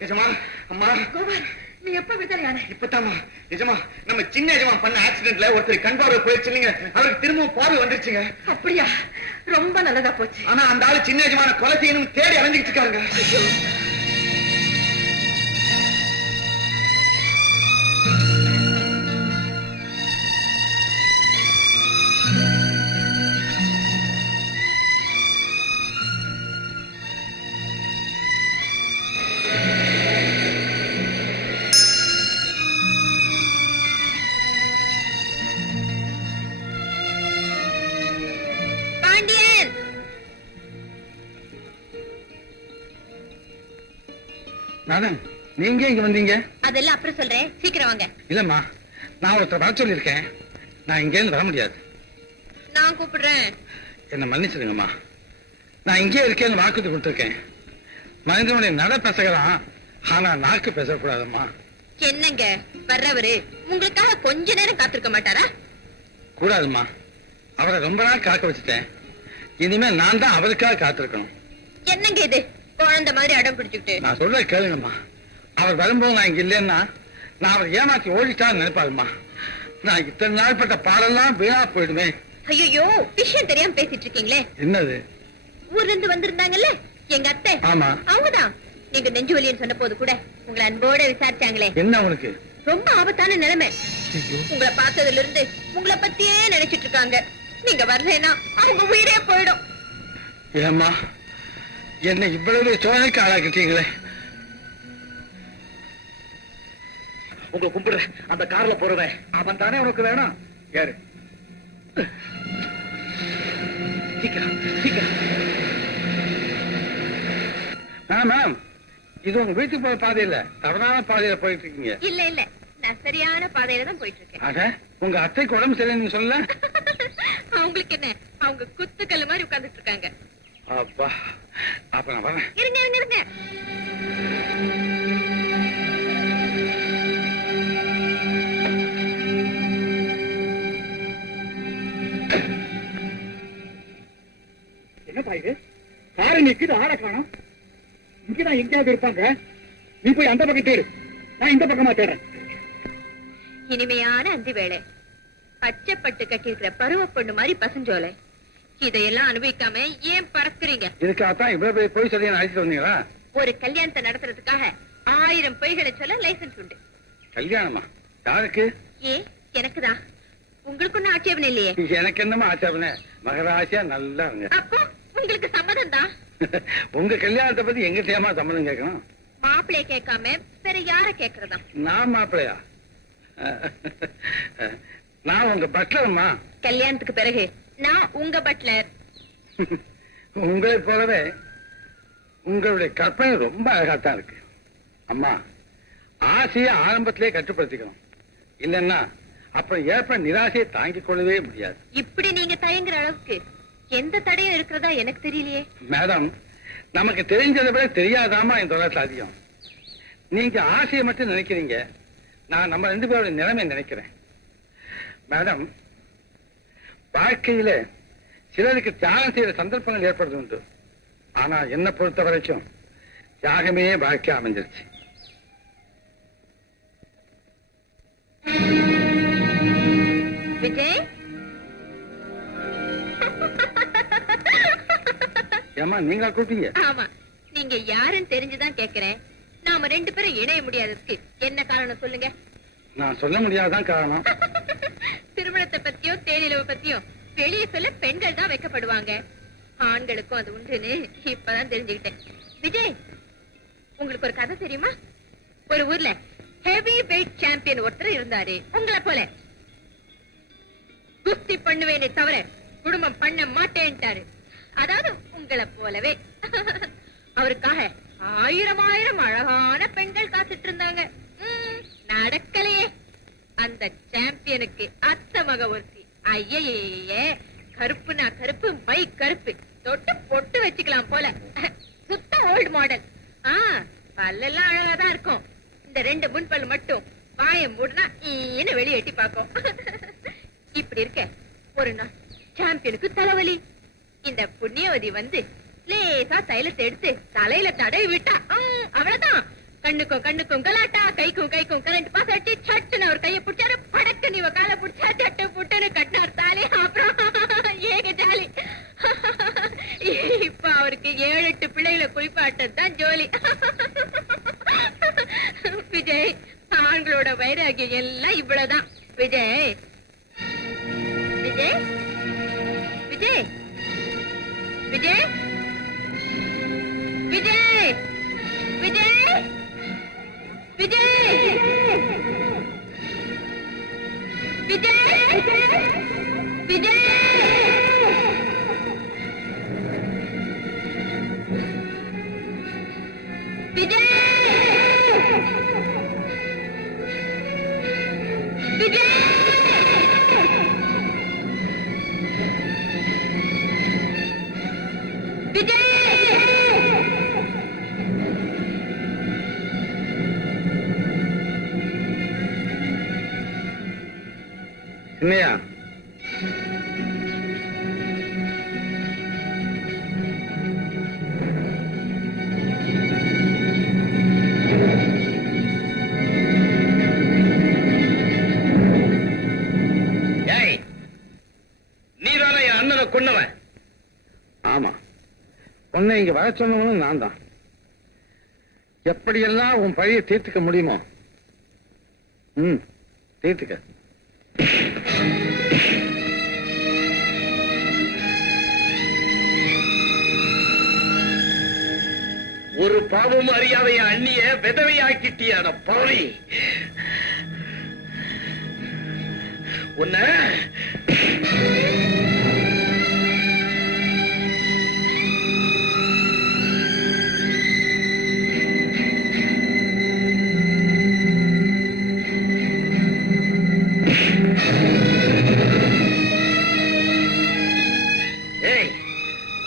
நிஜமா அம்மா? கோபால், நீ எப்ப விடுதலையான? இப்பதாமா. நிஜமா நம்ம சின்ன எஜமா பண்ண ஆக்சிடென்ட்ல ஒருத்தர் கண் பார்வை போயிடுச்சு இல்லைங்க, அவருக்கு திரும்பவும் பார்வை வந்துருச்சுங்க. அப்படியா? ரொம்ப நல்லதா போச்சு. ஆனா அந்த ஆளு சின்ன எஜமான கொலை செய்யணும் தேடி அலைஞ்சிட்டு இருக்காங்க. மேடம், நீங்க இங்க வந்தீங்க? அதெல்லாம் அப்புறம் சொல்றேன், சீக்கிரம் வாங்க. இல்லம்மா, நான் ஒருத்தர் வர சொல்லியிருக்கேன். நான் இங்க இருந்து வர முடியாது. நான் கூப்பிடுறேன். என்ன மன்னிச்சிடுங்கம்மா. நான் இங்கே இருக்கேன்னு வாக்குறுதி கொடுத்துருக்கேன். மனிதனுடைய நட பேசலாம், ஆனா நாக்கு பேசக்கூடாதம்மா. என்னங்க வர்றவரு உங்களுக்காக கொஞ்ச நேரம் காத்திருக்க மாட்டாரா? கூடாதும்மா, அவரை ரொம்ப நாள் காக்க வச்சுட்டேன். இனிமே நான் தான் அவருக்காக காத்திருக்கணும். என்னங்க இது குழந்தை மாதிரி அடம் பிடிச்சுக்கிட்டு? நான் சொல்ற கேளுங்கம்மா. அவர் வரும்போது நான் இங்க இல்லைன்னா நான் அவர் ஏமாத்தி ஓடிட்டான்னு நினைப்பாருமா. நான் இத்தனை நாள் பட்ட பாடெல்லாம் வீணா போயிடுமே. ஐயோ, விஷயம் தெரியாம பேசிட்டு இருக்கீங்களே. என்னது? ஊர்ல இருந்து வந்திருந்தாங்கல்ல எங்க அத்தை. ஆமா, அவங்கதான். நீங்க நெஞ்சு வலின்னு சொன்ன போது கூட உங்களை அன்போட விசாரிச்சாங்களே. என்ன உனக்கு? ரொம்ப ஆபத்தான நிலைமை. உங்களை பார்த்ததுல இருந்து உங்களை பத்தியே நினைச்சிட்டு இருக்காங்க. நீங்க வரலன்னா அவங்க உயிரே போயிடும். ஏம்மா, என்ன இவ்வளவு சோதனைக்கு ஆளாக்கிட்டீங்களே. உங்களை கும்பிடுறேன். அந்த கார்ல போறவன் அவன் தானே உனக்கு வேணும்? யாரு? சீக்கிரம் சீக்கிரம். மேம், இது உங்க வீட்டுக்கு போற பாதை இல்ல, தவறான பாதையில போயிட்டு இருக்கீங்க. இல்ல இல்ல, நான் சரியான பாதையில தான் போயிட்டு இருக்கேன். ஆக உங்க அத்தைக்கு உடம்பு சரியில்லைன்னு சொல்லல? அவங்களுக்கு என்ன, அவங்க குத்துக்கல்லு மாதிரி உட்கார்ந்துட்டு இருக்காங்க. அப்பா, அப்ப நான் வரேன். இருங்க இருங்க இருங்க. என்னப்பா இது? காரை நிக்குது, ஆளை காணோம். இங்கதான் எங்கேயாவது இருப்பாங்க. நீ போய் அந்த பக்கம் தேடு, நான் இந்த பக்கமா தேடுறேன். இனிமையான அந்தி வேளை, பச்சை பட்டு கட்டிருக்கிற பருவ பொண்ணு மாதிரி பசஞ்சோலை. இதையெல்லாம் அனுபவிக்காம ஏன் பறக்குறீங்க? இதுக்காகத்தான் இவ்வளவு பெரிய பொய் சொல்லி அழைச்சிட்டு வந்தீங்களா? ஒரு கல்யாணத்தை நடத்துறதுக்காக 1000 பொய்களை சொல்ல லைசன்ஸ் உண்டு. கல்யாணமா? யாருக்கு? எனக்குதான். உங்களுக்கு ஒன்னும் ஆட்சேபனை இல்லையே? எனக்கு என்னமா ஆட்சேபனை? மகராசியா நல்லா இருங்க. அப்போ உங்களுக்கு சம்மதம் தான். உங்க கல்யாணத்தை பத்தி எங்க தேமா சம்மதம் கேட்கணும்? மாப்பிள்ளைய கேட்காம வேற யார கேக்குறதா? நான் மாப்பிள்ளையா? நான் உங்க பட்லர்மா. கல்யாணத்துக்கு பிறகு நான் உங்க பட்லர். உங்களை போலவே உங்களுடைய கற்பனை ரொம்ப அழகாத்தான் இருக்கு. அம்மா, ஆசையை ஆரம்பத்திலே கட்டுப்படுத்திக்கணும். இல்லன்னா அப்புறம் ஏற்ப நிராசையை தாங்கிக் கொள்ளவே முடியாது. இப்படி நீங்க தயங்குற அளவுக்கு எந்த தடையும் இருக்கிறதா எனக்கு தெரியலையே. மேடம், நமக்கு தெரிஞ்சதை விட தெரியாதாமா இந்த உலகத்துல அதிகம். நீங்க ஆசையை மட்டும் நினைக்கிறீங்க, நான் நம்ம 2 பேரோட நிலைமை நினைக்கிறேன். மேடம், வாழ்க்கையில சிலருக்கு தியாகம் செய்யற சந்தர்ப்பங்கள் ஏற்படுறது உண்டு. ஆனா என்ன பொறுத்த வரைக்கும் தியாகமே வாழ்க்கை அமைஞ்சிருச்சு. விஜய், ஏமா நீங்களா கூப்பிட்டீங்க? ஆமா, நீங்க யாருன்னு தெரிஞ்சுதான் கேக்குறேன். நாம 2 பேரும் இணைய முடியாததுக்கு என்ன காரணம் சொல்லுங்க. நான் சொல்ல முடியாதான் காரணம். திருமணத்தை பத்தியோ தேனிலவை பத்தியோ வெளியே சொல்ல பெண்கள் தான் வைக்கப்படுவாங்க. ஆண்களுக்கும் அது உண்டுன்னு இப்பதான் தெரிஞ்சுக்கிட்டேன். விஜய், உங்களுக்கு ஒரு கதை தெரியுமா? ஒரு ஊர்ல ஹெவி வெயிட் சாம்பியன் ஒருத்தர் இருந்தாரு. உங்களை போல குஸ்தி பண்ணுவேனே தவிர குடும்பம் பண்ண மாட்டேன்ட்டாரு. அதாவது உங்களை போலவே. அவருக்காக 1000 அழகான பெண்கள் காத்துட்டு இருந்தாங்க. நடக்கலையே. அந்த சாம்பியனுக்கு அத்தை மக ஒருத்தி. ஐயே, கருப்புனா கருப்பு, மை கருப்பு, தொட்டு பொட்டு வச்சுக்கலாம் போல. சுத்த ஓல்டு மாடல். பல்லெல்லாம் அழகாதான் இருக்கும். இந்த 2 முன்பல் மட்டும் வாயை மூடுனா ஈன்னு வெளியே எட்டி பார்க்கும். இப்படி இருக்க ஒரு நாள் சாம்பியனுக்கு தலைவலி. இந்த புண்ணியவதி வந்து லேசா தைலத்தை எடுத்து தலையில தடவி விட்டா அவ்வளவுதான். கண்ணுக்கும் கலாட்டா, கைக்கும் கரண்ட் பாஸ் ஆச்சு. சட்டுன்னு அவர் கையை பிடிச்சாரு, படக்குன்னு இவ காலை பிடிச்சா, சட்டு புட்டுன்னு கட்டினார் தாலி. அப்புறம் ஏக ஜாலி. இப்ப அவருக்கு 7-8 பிள்ளைகளை குளிப்பாட்டத்தான் ஜோலி. விஜய், ஆண்களோட வைராகியம் எல்லாம் இவ்வளவுதான். விஜய் விஜய் விஜய் விஜய் விஜய் விஜய் விஜய் விஜய் விஜய் விஜய் சின்னையா, நீதான என் அண்ணனை கொன்னவன்? ஆமா, உன்னை இங்க வர சொன்னவனும் நான் தான். எப்படியெல்லாம் உன் பழியை தீர்த்துக்க முடியுமோ தீர்த்துக்க. ஒரு பாவம் அறியாத என் அண்ணிய விதவையாக்கிட்டியான பாவி. உன்ன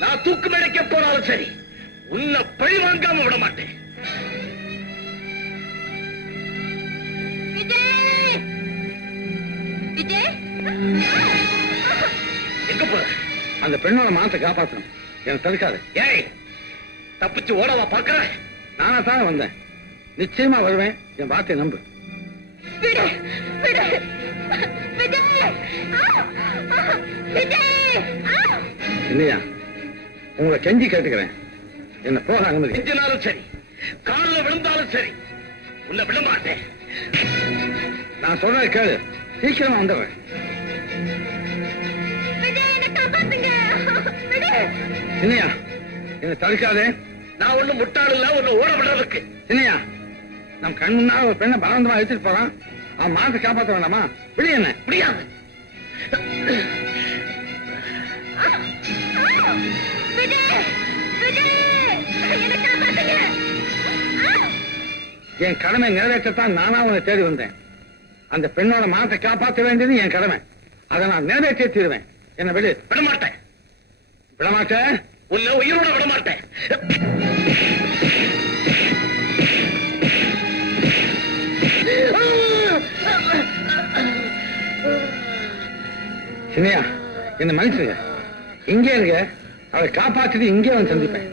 நான் தூக்கு மேடைக்க போனாலும் சரி, உன்னை பழி வாங்காம விட மாட்டேன். விஜய் விஜய் எங்க போற? அந்த பெண்ணோட மானத்தை காப்பாற்றணும். எனக்கு தடுக்காது. ஏய், தப்பிச்சு ஓடவா பாக்குற? நானா தானே வந்தேன். நிச்சயமா வருவேன். என் வார்த்தையை நம்பு. விடு விடு விஜய் விஜய். இல்லையா, உங்களை கெஞ்சி கேட்டுக்கிறேன், என்ன போக அனுமதி. செஞ்சினாலும் சரி, காலில் விழுந்தாலும் சரி, உன்னை விட மாட்டேன். நான் சொல்றதை கேளு, சீக்கிரமா வந்துடுறேன். சின்னையா, என்ன தடுக்காதே. நான் ஒண்ணு முட்டாள் இல்ல உன்னை ஓட விடுறதுக்கு. சின்னையா, நம் கண் முன்னால ஒரு பெண்ணை பலவந்தமா எடுத்துட்டு போறான். அவன் மானத்தை காப்பாற்ற வேண்டாமா? விடு என்ன. முடியாது. என் கடமை நிறைவேற்றத்தான் நானா உன்னை தேடி வந்தேன். அந்த பெண்ணோட மானத்தை காப்பாற்ற வேண்டியது என் கடமை. அதை நான் நிறைவேற்றி தீருவேன். என்ன விடு. விடமாட்டேன். விடமாட்டேன். உன்னை உயிரோட விடமாட்டேன். சின்னையா, என்ன மன்னிச்சுங்க. இங்கே இருங்க, அவளை காப்பாற்றிட்டு இங்கே வந்து சந்திப்பேன்.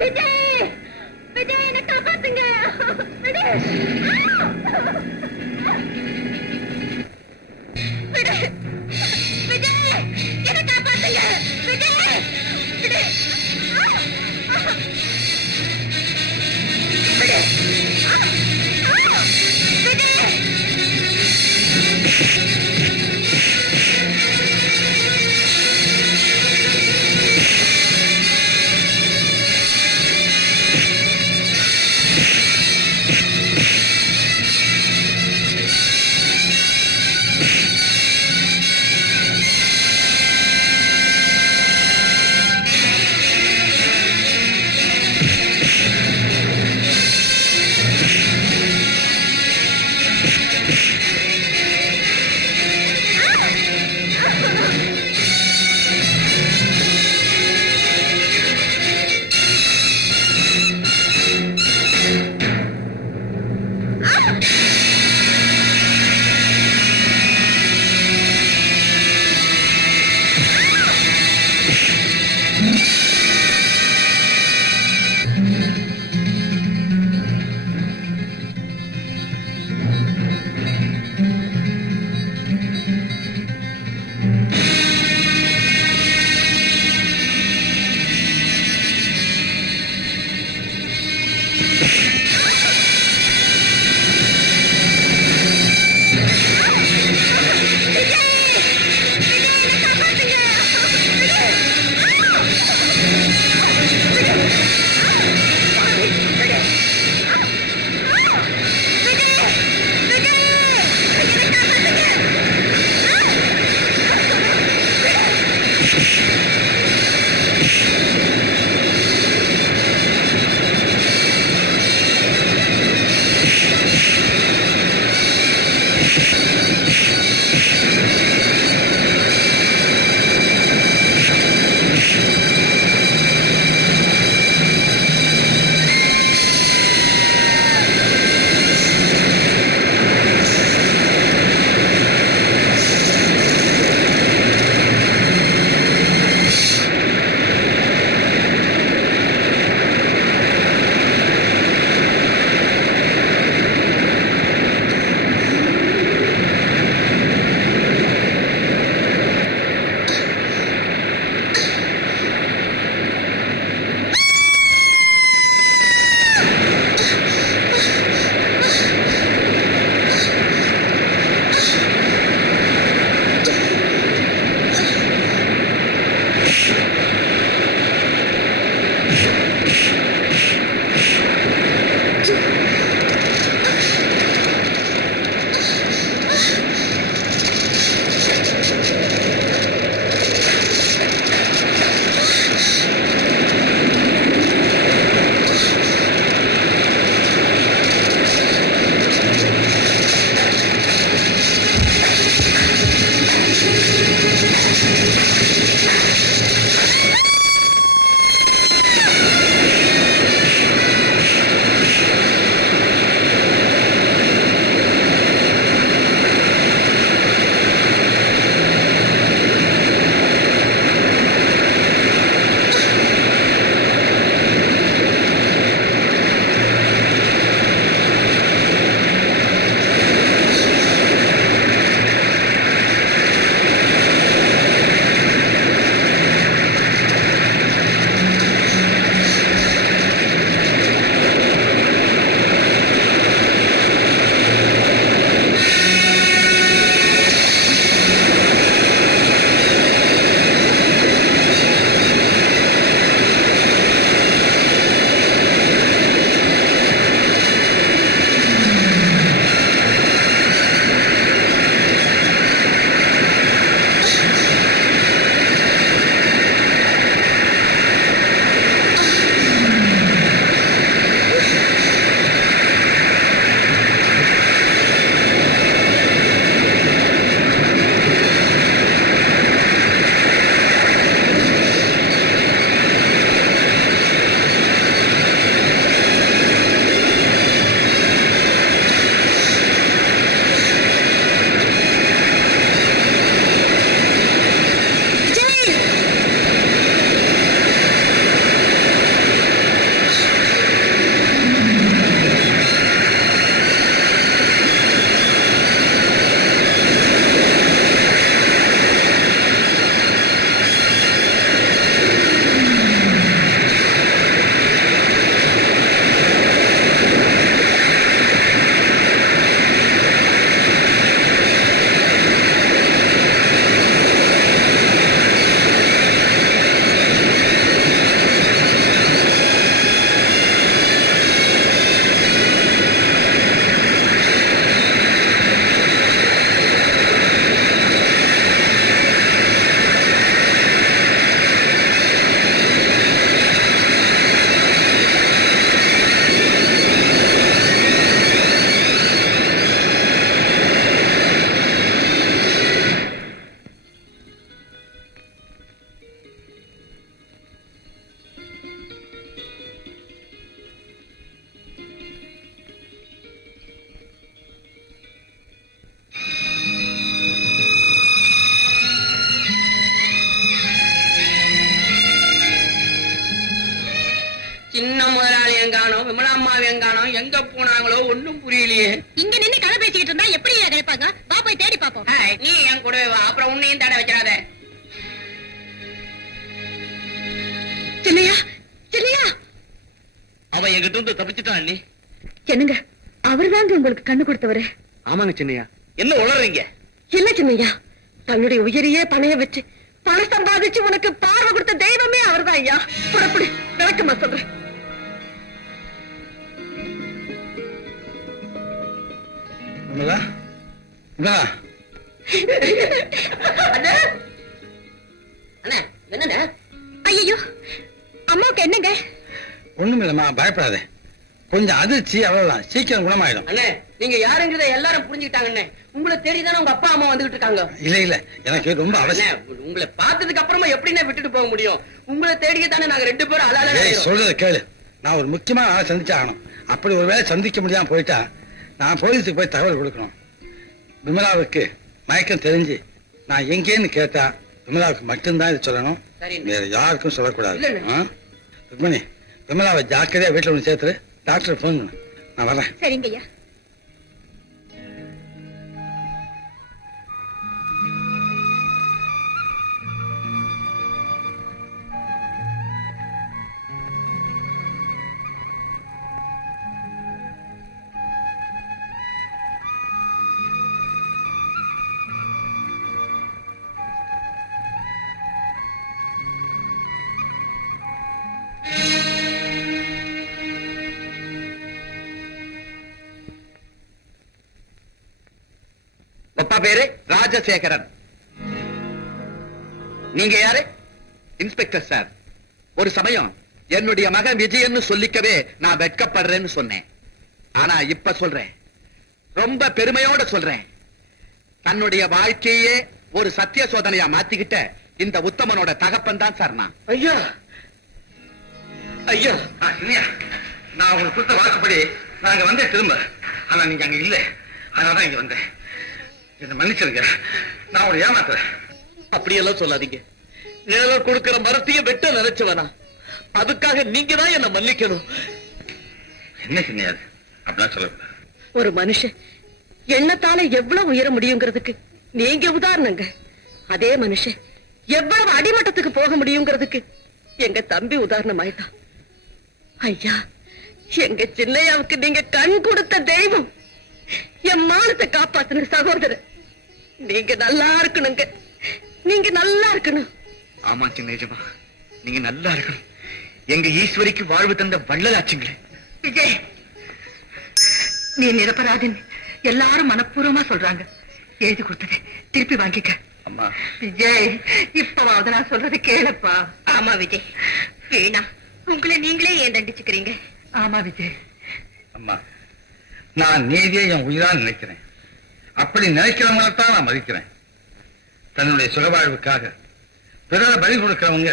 விஜய் விஜய் என்னை காப்பாத்துங்க விஜய் விஜய் விஜய் என்னை காப்பாத்துங்க விஜய் விஜய் சின்ன முதலாளி எங்கானோ விமலா அம்மாவை எங்கானோ எங்க போனாங்களோ ஒண்ணும் புரியலையே. இங்க நின்னு கதை பேசிக்கிட்டு இருந்தா எப்படி கிடைப்பாங்க? வா போய் தேடி பாப்போம். நீ என் கூடவே வா, அப்புறம் உன்னையும் தடை வைக்கிறாத. சின்னையா, சின்னையா, அவன் எங்கிட்ட இருந்து தப்பிச்சுட்டான் அண்ணி. என்னங்க அவர்தாங்க உங்களுக்கு கண்ணு கொடுத்தவரு? ஆமாங்க சின்னையா. என்ன உளறீங்க? இல்ல சின்னையா, தன்னுடைய உயிரையே பணைய வச்சு பணம் சம்பாதிச்சு உனக்கு பார்வை கொடுத்த தெய்வமே அவர்தான் ஐயா. புறப்படு, விளக்கமா சொல்றேன். விமலா, விமலா, அண்ணா என்னண்ணே? ஐயோ, அம்மாவுக்கு என்னங்க? ஒண்ணுமில்லம்மா, பயப்படாத. கொஞ்சம் அதிர்ச்சி, அவ்வளவுதான். சீக்கிரம் குணமாயிடும். அண்ணே, நீங்க யாருங்கிறத எல்லாரும் புரிஞ்சுக்கிட்டாங்கண்ணே. உங்களை தேடிதானே உங்க அப்பா அம்மா வந்துகிட்டு இருக்காங்க. இல்ல இல்ல, எனக்கு ரொம்ப அவசியம். அண்ணே, உங்களை பார்த்ததுக்கு அப்புறமா எப்படிண்ணே விட்டுட்டு போக முடியும்? உங்களை தேடிக்கத்தானே நாங்க 2 பேரும் அலால. சொல்றத கேளு. நான் ஒரு முக்கியமான ஆளை சந்திச்சாகணும். அப்படி ஒரு வேளை சந்திக்க முடியாம போயிட்டா நான் போலீஸுக்கு போய் தகவல் கொடுக்கணும். விமலாவுக்கு மயக்கம் தெரிஞ்சு நான் எங்கேன்னு கேட்டா விமலாவுக்கு மட்டும்தான் இது சொல்லணும். வேற யாருக்கும் சொல்லக்கூடாது. ருக்மணி, விமலாவை ஜாக்கிரதையா வீட்டுல ஒண்ணு சேர்த்துரு. டாக்டர் போன் பண்ணு. நான் வரேன். சரிங்க ஐயா. அப்பா பேரு ராஜசேகரன். நீங்க யாரு? Inspector sir. ஒரு சமயம் என்னுடைய மகன் விஜயன்னு சொல்லிக்கவே நான் வெட்கப்படுறேன்னு சொன்னேன். ஆனா இப்ப சொல்றேன், ரொம்ப பெருமையோட சொல்றேன். தன்னுடைய வாழ்க்கையே ஒரு சத்திய சோதனையா மாத்திக்கிட்ட இந்த உத்தமனோட தகப்பன் தான் சார் நான். ஐயா ஐயா, நான் உங்களுக்கு கொடுத்த வாக்குப்படி நாங்க வந்தேன் திரும்ப. ஆனா நீங்க அங்க இல்ல, அதனாலதான் இங்க வந்தேன். என்ன மன்னிச்சிருங்க, நான் ஒரு ஏமாத்துறேன். அப்படியெல்லாம் சொல்லாதீங்க. நிழல் கொடுக்கிற மரத்தையும் வெட்ட நினைச்சவனா, அதுக்காக நீங்க தான் என்ன மன்னிக்கணும். என்ன சின்னையாது அப்படிலாம் சொல்லக்கூடாது. ஒரு மனுஷன் எண்ணத்தால எவ்வளவு உயர முடியுங்கிறதுக்கு நீங்க உதாரணங்க. அதே மனுஷன் எவ்வளவு அடிமட்டத்துக்கு போக முடியுங்கிறதுக்கு எங்க தம்பி உதாரணம் ஆயிட்டான். ஐயா, எங்க சின்னையாவுக்கு நீங்க கண் கொடுத்த தெய்வம். என் மானத்தை காப்பாத்துன சகோதரர். நீங்க நல்லா இருக்கணுங்க. நீங்க நல்லா இருக்கணும். ஆமா சின்னேஜமா, நீங்க நல்லா இருக்கணும். எங்க ஈஸ்வரிக்கு வாழ்வு தந்த வள்ளலாச்சுங்களே. விஜய், நீ நிரபராதின்னு எல்லாரும் மனப்பூர்வமா சொல்றாங்க. எழுதி கொடுத்தது திருப்பி வாங்கிக்க. அம்மா, விஜய், இப்பவாவது நான் சொல்றது கேளப்பா. ஆமா விஜய், வீணா உங்களை நீங்களே ஏன் தண்டிச்சுக்கிறீங்க? ஆமா விஜய். அம்மா, நான் நீதியை என் உயிரான் நினைக்கிறேன். அப்படி நினைக்கிறவங்களைத்தான் நான் மதிக்கிறேன். தன்னுடைய சுகவாழ்வுக்காக பிறரை பலி கொடுக்கிறவங்க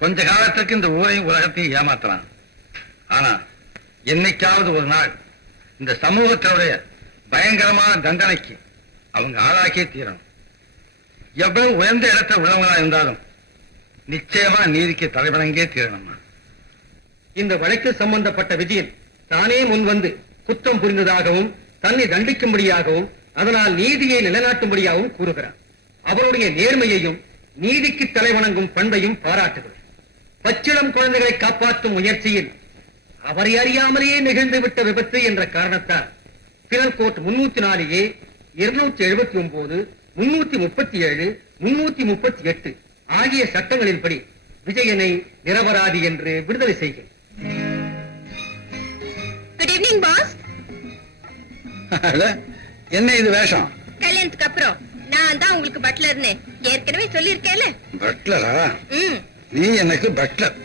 கொஞ்ச காலத்துக்கு இந்த ஊரையும் உலகத்தையும் ஏமாத்தலாம். ஆனா என்னைக்காவது ஒரு நாள் இந்த சமூகத்தினுடைய பயங்கரமான தண்டனைக்கு அவங்க ஆளாக்கியே தீரணும். எவ்வளவு உயர்ந்த இடத்துல உள்ளவங்களா இருந்தாலும் நிச்சயமா நீதிக்கு தலைவணங்கே தீரணும்மா. இந்த வழக்கு சம்பந்தப்பட்ட விஜயன் தானே முன்வந்து குற்றம் புரிந்ததாகவும் தன்னை தண்டிக்கும்படியாகவும் அதனால் நீதியை நிலைநாட்டும்படியாகவும் கூறுகிறார். அவருடைய நேர்மையையும் நீதிக்கு தலைவணங்கும் பண்பையும் பாராட்டுகிறார். பச்சிளம் குழந்தைகளை காப்பாற்றும் முயற்சியில் அவரை அறியாமலேயே நிகழ்ந்துவிட்ட விபத்து என்ற காரணத்தால் பினல் கோர்ட் 304A 279 337 338 ஆகிய சட்டங்களின்படி விஜயனை நிரபராதி என்று விடுதலை செய்கிறார். Good evening boss. என்ன இது வேஷம்? கல்யாணத்துக்கு அப்புறம் நான் தான் உங்களுக்கு பட்லர்னு ஏற்கனவே சொல்லியிருக்கேன்ல. பட்லரா? நீ எனக்கு பட்லர்?